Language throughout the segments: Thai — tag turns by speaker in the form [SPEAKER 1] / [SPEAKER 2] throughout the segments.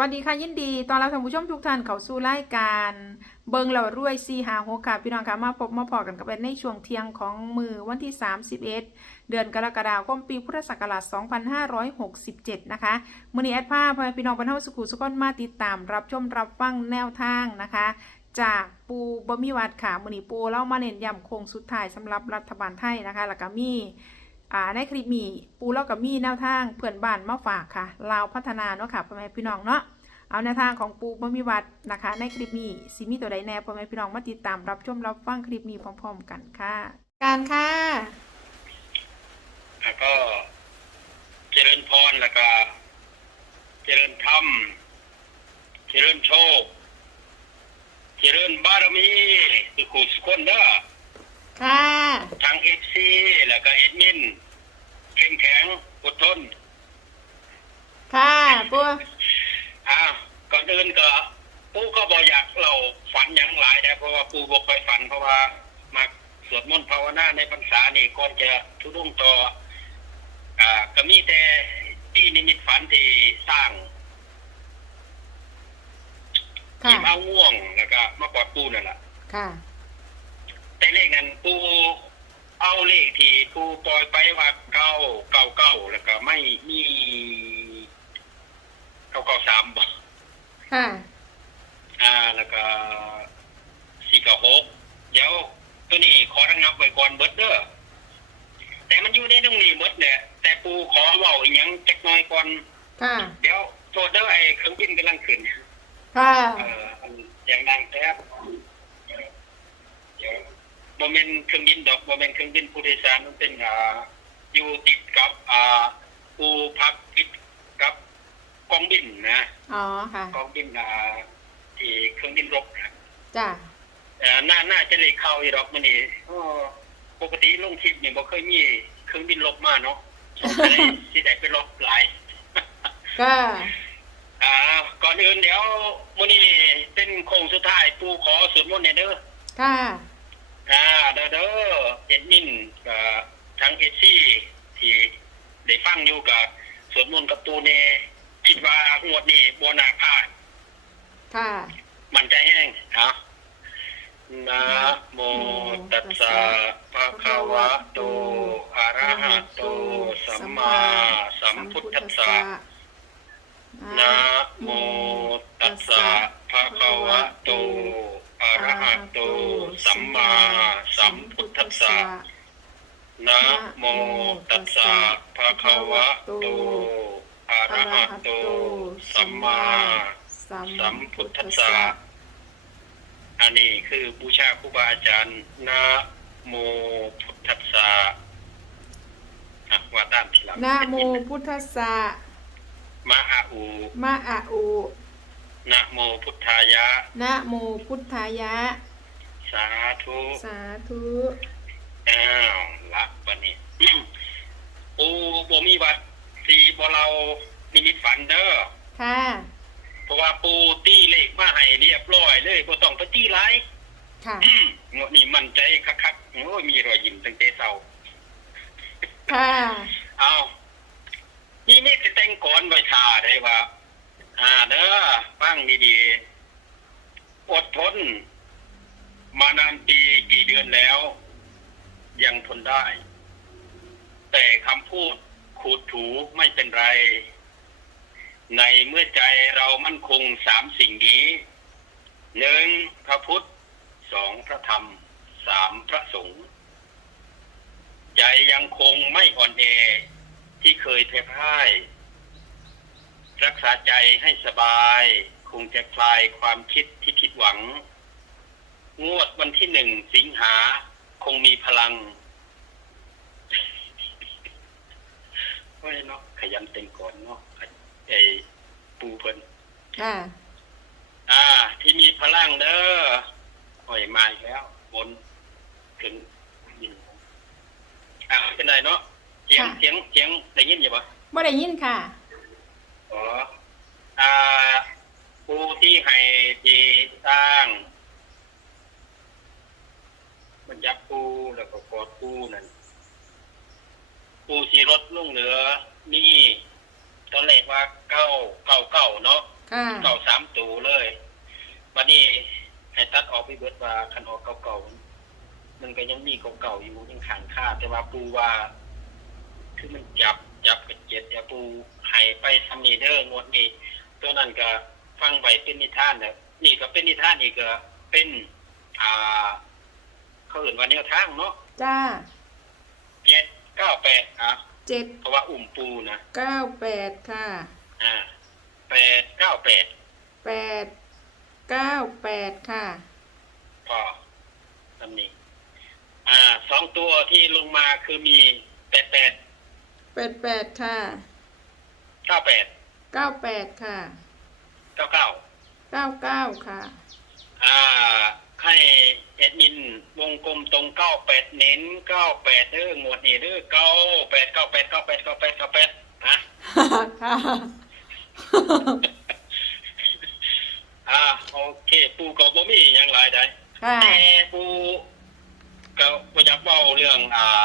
[SPEAKER 1] วัสดีค่ะยินดีตอนรับท่านผู้ชมทุกท่านเข้าสู่รายการเบิงเรารวยซีหาหกค่ะพี่น้องค่ะมาพบมาพอกันกับเป็นในช่วงเที่ยงของมือวันที่ 31 เดือนกรกฎาคมปีพุทธศักราช 2567 นะคะมือนี้แอดภาพพี่น้องบรรเทาสุขุสุขนมาติดตาม รับชมรับฟังแนวทางนะคะ จากปูบะมิวัดค่ะมือนี้ปูเล่ามาเน้นย้ำโคงสุดท้ายสำหรับรัฐบาลไทยนะคะแล้วก็มี อ่าในคลิปมีปูแล้วกับมีแนวทางเพื่อนบ้านมาฝากค่ะลาวพัฒนาเนาะค่ะพ่อแม่พี่น้องเนาะเอาแนวทางของปูบ่มีวัดนะคะ ในคลิปมีสิมีตัวใดแน่พ่อแม่พี่น้องมาติดตามรับชมรับฟังคลิปนี้พร้อม ๆ กันค่ะ การค่ะ
[SPEAKER 2] แล้วก็เจริญพรแล้วก็ เจริญธรรมเจริญโชค เจริญบารมีสุขุสุขคนเด้อ
[SPEAKER 1] ค่ะ
[SPEAKER 2] ทั้งเอฟซีแล้วก็เอ็ดมินเข้มแข็งอดทน
[SPEAKER 1] ค่ะปู
[SPEAKER 2] อ่าก่อนอื่นก็ปูก็บออยากเราฝันอย่างหลายนะเพราะว่าปูบอกไปฝันเพราะว่ามาสวดมนต์ภาวนาในพรรษานี่ก่อนจะทุดงต่ออ่าก็มีแต่ที่นิมิตฝันที่สร้าง
[SPEAKER 1] ค่ะ
[SPEAKER 2] ที่เอาง่วงแล้วก็มากอดปูนั่นแหละ
[SPEAKER 1] ค่ะ
[SPEAKER 2] แต่เลขนั้นปูเอาเลขที่ปูปล่อยไปว่าเก้าเก้าเก้าแล้วก็ไม่มีเก้าเก้าสามบ่
[SPEAKER 1] ค่ะ
[SPEAKER 2] อ่าแล้วก็สี่เก้าหกเดี๋ยวตัวนี้ขอระงับไว้ก่อนเบิดเด้อแต่มันอยู่ในตรงนี้เบิดเนี่ยแต่ปูขอเว้าอีหยังจักหน่อยก่อน
[SPEAKER 1] ค่ะ
[SPEAKER 2] เดี๋ยวโทษเด้อไอ้เครื่องบินกำลังขึ้น
[SPEAKER 1] ค่ะ
[SPEAKER 2] เอ่ออย่างดังแทบเดี๋ยว โมเมนต์เครื่องบินดอกโมเมนต์เครื่องบินผู้โดยสารมันเป็นอ่าอยู่ติดกับอ่าผู้พักติดกับกองบินนะ
[SPEAKER 1] อ๋อค่ะ
[SPEAKER 2] กองบินอ่าที่เครื่องบินรบนะ
[SPEAKER 1] จ้ะ
[SPEAKER 2] เอ่อน่าน่าจะเลยเข้าอีดอกมันนี่อ้อปกติลงคลิปนี่บ่เคยมีเครื่องบินรบมาเนาะสงสัยสิได้ไปรบหลาย
[SPEAKER 1] ค่ะ
[SPEAKER 2] อ่าก่อนอื่นเดี๋ยวมื้อนี้เป็นโค้งสุดท้ายปู่ขอสวดมนต์เนี่ยเด้อ
[SPEAKER 1] ค่ะ
[SPEAKER 2] อ่าเด้อเด้อเอ็ดมินกับทั้งเอซี่ที่ได้ฟังอยู่กับสวดมนต์กับปู่เนี่ยคิดว่างวดนี้บ่น่าพลาด
[SPEAKER 1] ค่ะ
[SPEAKER 2] มั่นใจแห้งเอานะโมตัสสะภะคะวะโตอะระหะโตสัมมาสัมพุทธัสสะนะ สัมมาสัมพุทธัสสะนะโมตัสสะภะคะวะโตอะระหะโตสัมมาสัมพุทธัสสะอันนี้คือบูชาครูบาอาจารย์นะโมพุทธัสสะอะว่าตามทีหลัง
[SPEAKER 1] นะโมพุทธัสสะ
[SPEAKER 2] มะอาอู
[SPEAKER 1] มะอะอุ
[SPEAKER 2] นะโมพุทธายะ
[SPEAKER 1] นะโมพุทธายะ
[SPEAKER 2] สาธุ
[SPEAKER 1] สาธุ
[SPEAKER 2] อ้าวละวันนี้ ปูบ่มีวัดสีบ่เรานิมิตฝันเด้อ
[SPEAKER 1] ค่ะ
[SPEAKER 2] เพราะว่าปูตีเลขมาให้เรียบร้อยเลยบ่ต้องไปตีหลาย
[SPEAKER 1] ค่ะ
[SPEAKER 2] งวดนี้มั่นใจคักๆโอ้ยมีรอยยิ้มตั้งแต่เช้า
[SPEAKER 1] ค่ะ
[SPEAKER 2] เอานี่นี่สิแต่งก่อนไว้ท่าได้ว่าอ่าเด้อฟังดีๆอดทน มานานปีกี่เดือนแล้ว ยังทนได้ แต่คำพูดขูดถูไม่เป็นไร ในเมื่อใจเรามั่นคงสามสิ่งนี้หนึ่งพระพุทธสองพระธรรมสามพระสงฆ์ใจยังคงไม่อ่อนแอที่เคยแพ้พ่าย รักษาใจให้สบาย คงจะคลายความคิดที่ผิดหวัง งวดวันที่หนึ่งสิงหาคงมีพลังเฮ้ยเนาะขยันเต็งก่อนเนาะไอ้ปูเพิ่น
[SPEAKER 1] ค่ะ
[SPEAKER 2] อ่า ที่มีพลังเด้อโอ้ยมาอีกแล้ว บนถึงยินอ่าเป็นไรเนาะเสียงเสียงเสียงได้ยินอยู่ปะ
[SPEAKER 1] บ่ได้ยินค่ะ
[SPEAKER 2] อ๋ออ่าปูที่ให้ที่สร้างมั นยับปูแล้วก็กอดปูนั่นปูสีรถลุ่งเหลือนี่ตอนแรกว่าเก้าเก้าเก้าเนาะ
[SPEAKER 1] ค่ะ
[SPEAKER 2] เก่าสามตัวเลยวันนี้ให้ตัดออกไปเบิดว่าคันออกเก่าๆมันก็ยังมีเก่าๆอยู่ยังขังค่า แต่ว่าปูว่า คือมันจับจับกับเจ็ดอย่าปูให้ไปทำนีเดอร์งวดนี้ตัวนั้นก็ฟังไว้เป็นนิทานเนี่ยนี่ก็เป็นนิทานนี่ก็เป็น อ่าเขาเอื่น ว่าแนวทางเนาะ
[SPEAKER 1] จ้า
[SPEAKER 2] เจ็ดเก้าแปดอะ
[SPEAKER 1] เจ็ด
[SPEAKER 2] เพราะว่าอุ่มปูนะ
[SPEAKER 1] เก้าแปดค่ะ
[SPEAKER 2] อ่าแปดเก้าแปด
[SPEAKER 1] แปดเก้าแปดค่ะ
[SPEAKER 2] พอตำนี้อ่าสองตัวที่ลงมาคือมีแปดแปด
[SPEAKER 1] แปดแปดค่ะ
[SPEAKER 2] เก้าแปด
[SPEAKER 1] เก้าแปดค่ะ
[SPEAKER 2] เก้าเก้า
[SPEAKER 1] เก้าเก้าค่ะ
[SPEAKER 2] อ่า ให้แอดมินวงกลมตรงเก้าแปดเน้นเก้าแปดเด้อหมวดนี่เด้อเก้าแปดเก้าแปดเก้าแปดเก้าแปดเก้าแปดนะ
[SPEAKER 1] ค่ะ
[SPEAKER 2] อ่าโอเค ปูก็บ่มีหยังหลายได้
[SPEAKER 1] ค่ะ
[SPEAKER 2] แต่ปูก็บ่อยากเว้าเรื่อง อ่า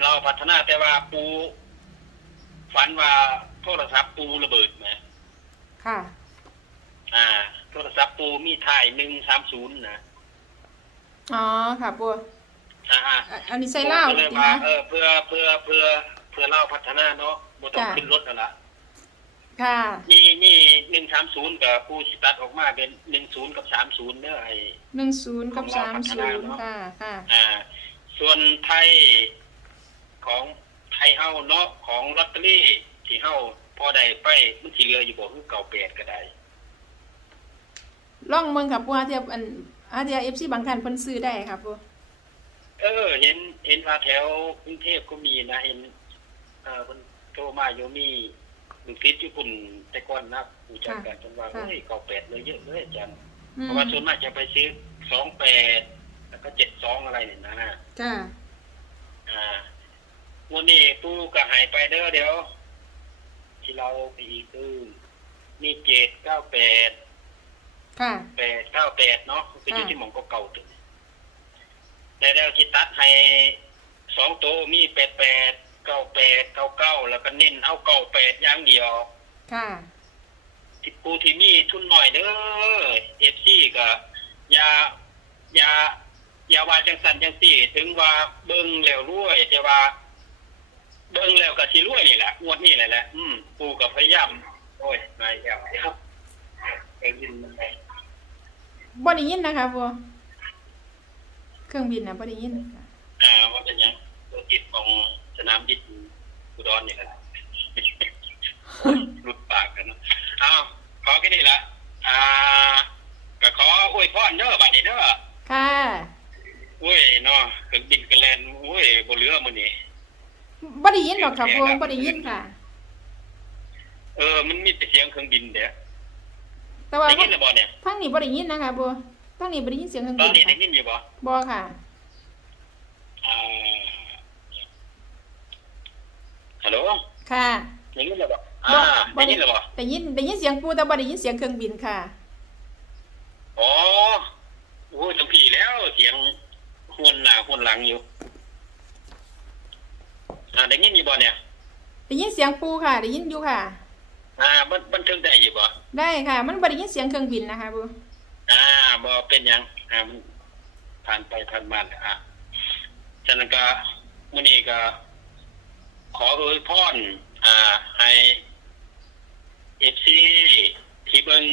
[SPEAKER 2] เราพัฒนาแต่ว่าปูฝันว่าโทรศัพท์ปูระเบิดไหม
[SPEAKER 1] ค่ะ
[SPEAKER 2] อ่า โทรศัพท์ปูมีถ่ายหนึ่งสามศูนย์นะ
[SPEAKER 1] อ๋อค่ะปัว
[SPEAKER 2] อ่าอ่า
[SPEAKER 1] อะอันนี้ใส่เหล้า
[SPEAKER 2] ก็เลย
[SPEAKER 1] จริง
[SPEAKER 2] ว่า
[SPEAKER 1] นะ
[SPEAKER 2] เออเพื่อเพื่อเพื่อเพื่อเราพัฒนาเนาะบ่ต้อง
[SPEAKER 1] จ้ะ
[SPEAKER 2] ขึ้นรถแล้วล่ะ
[SPEAKER 1] ค่ะ
[SPEAKER 2] นี่นี่หนึ่งสามศูนย์กับปูสิตัดออกมาเป็นหนึ่งศูนย์กับสามศูนย์เด้อไอ
[SPEAKER 1] หนึ่งศูนย์กับ
[SPEAKER 2] ของ
[SPEAKER 1] สา
[SPEAKER 2] เรา
[SPEAKER 1] ม
[SPEAKER 2] พัฒ
[SPEAKER 1] ศู
[SPEAKER 2] นาน
[SPEAKER 1] ย์
[SPEAKER 2] เนอะ
[SPEAKER 1] ค่ะค่ะ
[SPEAKER 2] อ่าส่วนไทยของไทยเฮาเนาะของลอตเตอรี่ที่เฮาพอได้ไปมันสิเหลืออยู่บ่คือเก่าแปดก็ได้
[SPEAKER 1] ล่องเมืองค่ะปัวอาเทียบอันอาเทียเอฟซีบางท่านเพิ่นซื้อได้ค่ะปัว
[SPEAKER 2] เออ เห็นเห็นว่าแถวกรุงเทพก็มีนะเห็นเอ่อคนโทรมาอยู่มีลูกศิษย์ญี่ปุ่นแต่ก่อนนะผู้จัดการจนว่าเฮ้ยเก่าแปดเลยเยอะเลยอาจารย์
[SPEAKER 1] อื
[SPEAKER 2] เพ
[SPEAKER 1] ม
[SPEAKER 2] ราะว่าส่วนมากจะไปซื้อสองแปดแล้วก็เจ็ดสองอะไรเนี่ยนะ
[SPEAKER 1] จ้า
[SPEAKER 2] อ่าวันนี้ปูก็หายไปเด้อเดี๋ยว ที่เราไปอีกคือมีเจ็ดเก้าแปด
[SPEAKER 1] ค่ะ
[SPEAKER 2] แปดเก้าแปดเนาะคืออยู่
[SPEAKER 1] ค่ะ
[SPEAKER 2] ที่หมองเก่าๆตึงแต่เดี๋ยวที่ตัดให้สองตัวมีแปดแปดเก้าแปดเก้าเก้าแล้วก็เน้นเอาเก้าแปดอย่างเดียว
[SPEAKER 1] ค่ะ
[SPEAKER 2] ที่ปูที่มีทุนหน่อยเด้อเอฟซีก็อย่าอย่าอย่าว่าจังสันจังสี่ ถึงว่าเบิ่งแล้วรวยแต่ว่า เบิ่งแล้วก็สิรวยนี่แหละงวดนี้แหละแหละอืมปูก็พยายามโอ้ยนายแล้วเดี๋ยวเอ็งยิน
[SPEAKER 1] บ่ได้ยินนะคะปัวเครื่องบินนะบ่ได้ยินค่ะ
[SPEAKER 2] อ่าว่าเป็นหยังตัวติดของสนามบินอุดรนี่แหละหลุดปากกันเนาะเอาขอแค่นี้ละอ่าก็ขออวยพรเด้อบัดนี้เด้อ
[SPEAKER 1] ค่ะ
[SPEAKER 2] อุ้ยเนาะเครื่องบินกระแลนอุ้ยบ่เหลือมื้อนี้
[SPEAKER 1] บ่ได้ยินหรอกค่ะปัวบ่ได้ยินค่ะ
[SPEAKER 2] เออมันมีแต่เสียงเครื่องบินเด้อ
[SPEAKER 1] แต่ว่า
[SPEAKER 2] ได้ยินหรือบ่เนี่ย
[SPEAKER 1] ทางนี้บ่ได้ยินนะคะปัวทางนี้บ่ได้ยินเสียงเครื่อง
[SPEAKER 2] ตอ
[SPEAKER 1] บิ
[SPEAKER 2] น
[SPEAKER 1] น
[SPEAKER 2] นี้ได้
[SPEAKER 1] ค่ะ
[SPEAKER 2] ยินอยู่บ่
[SPEAKER 1] บ่ค่ะ
[SPEAKER 2] อ่าฮัลโหล
[SPEAKER 1] ค่ะ
[SPEAKER 2] ได้ยินหรือบ่อ่าได้ยินหรือบ่
[SPEAKER 1] ได้ยินได้ยินเสียงปูแต่บ่ได้ยินเสียงเครื่องบินค่ะ
[SPEAKER 2] อ๋อโอ้ยจังพี่แล้วเสียงหวนหน้าหวนหลังอยู่อ่าได้ยินอยู่บ่เนี่ย
[SPEAKER 1] ได้ยินเสียงปูค่ะได้ยินอยู่ค่ะ
[SPEAKER 2] อ่าบันบันทึกได้อยู่บ่
[SPEAKER 1] ได้ค่ะ มันบ่ได้ยินเสียงเครื่องบินนะคะปู
[SPEAKER 2] อ่าบ่เป็นหยังอ่ามันผ่านไปผ่านมาอะฉะนั้นก็มื้อนี้ก็ ขออวยพรอ่า ให้ FC ที่เบิง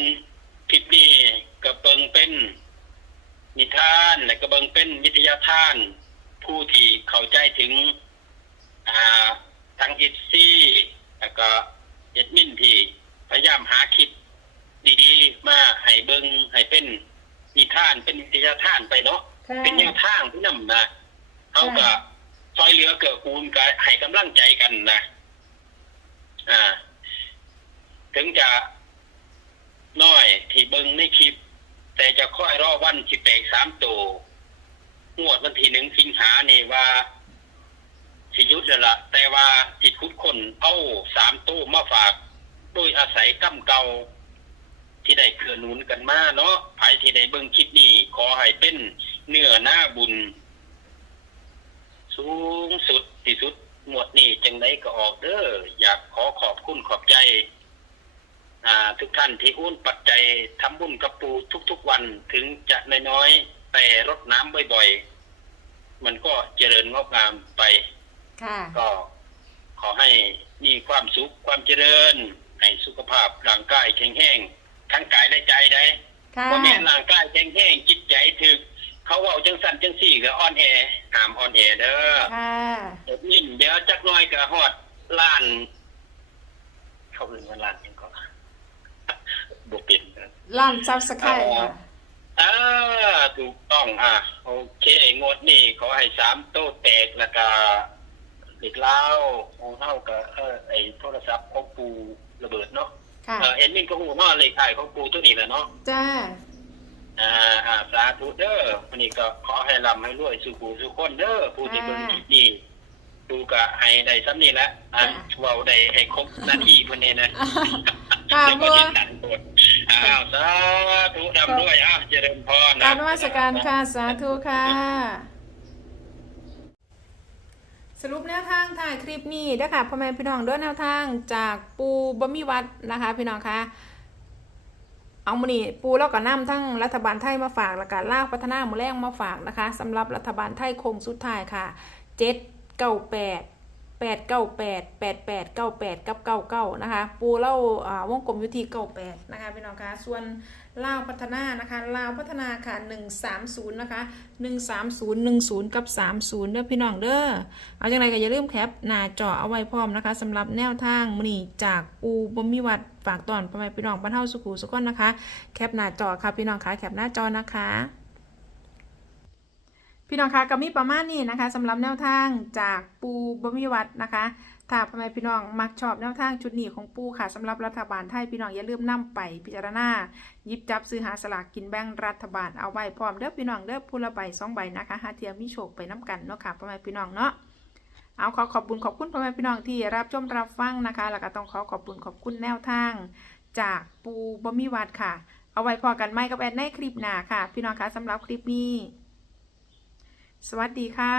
[SPEAKER 2] คลิปนี้ก็เบิงเป็นนิทาน และก็เบิงเป็นวิทยาทาน ผู้ที่เข้าใจถึง อ่าทาง FC แล้วก็เอ็ดมินที่พยายามหาคลิป ดีๆ มาให้เบิงให้เป็นนิทานเป็นวิท ยาทานไปเนาะ
[SPEAKER 1] ค่ะ
[SPEAKER 2] เป็นแนวทางที่นำนะเขาก็ซอยเหลือเกื้อกูลก็ให้กำลังใจกันนะอ่า ถึงจะน้อยที่เบิงในคลิป แต่จะค่อยรอวันสิแตกสามตัวงวดวันที่หนึ่งสิงหานี่ว่า สิหยุดแล้วละแต่ว่าสิคุดคนเอาสามตู้มาฝาก โดยอาศัยกำเก่า ที่ได้เกื้อหนุนกันมาเนาะไผที่ได้เบิ่งคลิปนี้ขอให้เป็นเนื้อหน้าบุญ สูงสุดที่สุดหมวดนี้จังไดก็ออกเด้ออยากขอขอบคุณขอบใจ อ่า ทุกท่านที่อุ้นปัจจัยทำบุญกับปูทุกๆวันถึงจะน้อยๆแต่รดน้ำบ่อยๆ มันก็เจริญงอกงามไป
[SPEAKER 1] ค่ะ
[SPEAKER 2] ก็ขอให้มีความสุขความเจริญ ให้สุขภาพร่างกายแข็งแรง ทั้งกายและใจได้
[SPEAKER 1] ค่ะ
[SPEAKER 2] เพราะแม่นร่างกายแข็งแรงจิตใจถึก เขาเว่าจังสันจังสี่ก็อ่อนแอหามอ่อนแอเด้อ
[SPEAKER 1] ค่ะ
[SPEAKER 2] เดี๋ยวนิ่มเดี๋ยวจักหน้อยก็ฮอดล้าน เขาเอื่นว่าล้านยังก็บ่เป็นนะ
[SPEAKER 1] ล้านซับสไครต์ค่ะ
[SPEAKER 2] อ่าถูกต้องอะโอเคงวดนี้ขอให้สามโต้แตกแล้วก็เด็กเล่าของเท่ากับเออไอโทรศัพท์ของปูระเบิดเนาะ
[SPEAKER 1] ค่ะ
[SPEAKER 2] เออเอ็นมินก็หูเนาะเลขท้ายของปูตัวนี้แหละเนาะ
[SPEAKER 1] จ้า
[SPEAKER 2] อ่าอ่าสาธุเด้อวันนี้ก็ขอให้ร่ำให้รวยสู่ปูสู่คนเด้อผู้ที่เบิ่งคลิปนี้ดูก็ให้ได้ซ้ำนี่แหละอ่าเว้าได้ให้ครบหน้าที่เพิ่นนี่นะ
[SPEAKER 1] ค่ะ
[SPEAKER 2] เดี๋ยว
[SPEAKER 1] บั
[SPEAKER 2] ก็
[SPEAKER 1] ว
[SPEAKER 2] สิตัดบทอ้าวสาธุดำด้วยอะเจริญพรนะ
[SPEAKER 1] การนวัสการค่ะ สาธุค่ะ สรุปแนวทางถ่ายคลิปนี้นะคะพ่อแม่พี่น้องด้วยแนวทางจากปูบะมีวัดนะคะ พี่น้องคะเอามานี่ปูแล้วก็น้ำทั้งรัฐบาลไทยมาฝากแล้วก็ลาวพัฒนาหมูแรงมาฝากนะคะสำหรับรัฐบาลไทยคงสุดท้ายค่ะเจ็ดเก้าแปด แปดเก้าแปดแปดแปดเก้าแปดกับเก้าเก้านะคะ ปูเล่าวงกลมอยุทีเก้าแปดนะคะพี่น้องคะส่วนลาวพัฒนานะคะลาวพัฒนาค่ะ130นะคะ130 10กับ30เด้อพี่น้องเด้อเอาจังไรก็อย่าลืมแคปหน้าจอเอาไว้พร้อมนะคะสำหรับแนวทางมอนีจากปูบมิวัดฝากตอนพ่อแม่พี่น้องบ้านเฮาสุขุสุขคนนะคะ แคปหน้าจอค่ะพี่น้องคะแคปหน้าจอนะคะ พี่น้องคะก็มีประมาณนี้นะคะสำหรับแนวทางจากปูบมิวัดนะคะ ถ้าพ่อแม่พี่น้องมักชอบแนวทางชุดนี้ของปูค่ะสำหรับรัฐบาลไทยพี่น้องอย่าลืมนํไปพิจารณายิบจับซื้อหาสลากกินแบ่งรัฐบาลเอาไว้พร้อมเด้อพี่น้องเด้อผู้ละใบสองใบนะคะหาเทียมมีโชคไปน้กันเนาะค่ะพ่อแม่พี่น้องเนาะเอาขอขอบคุณขอบคุณพ่อแม่พี่น้องที่รับชมรับฟังนะคะ แล้วก็ต้องขอขอบคุณขอบคุณแนวทาง จากปูบมีวัดค่ะ เอาไว้พอกันไหมกับแอดในคลิปหน้าค่ะ พี่น้องคะสำหรับคลิปนี้ สวัสดีค่ะ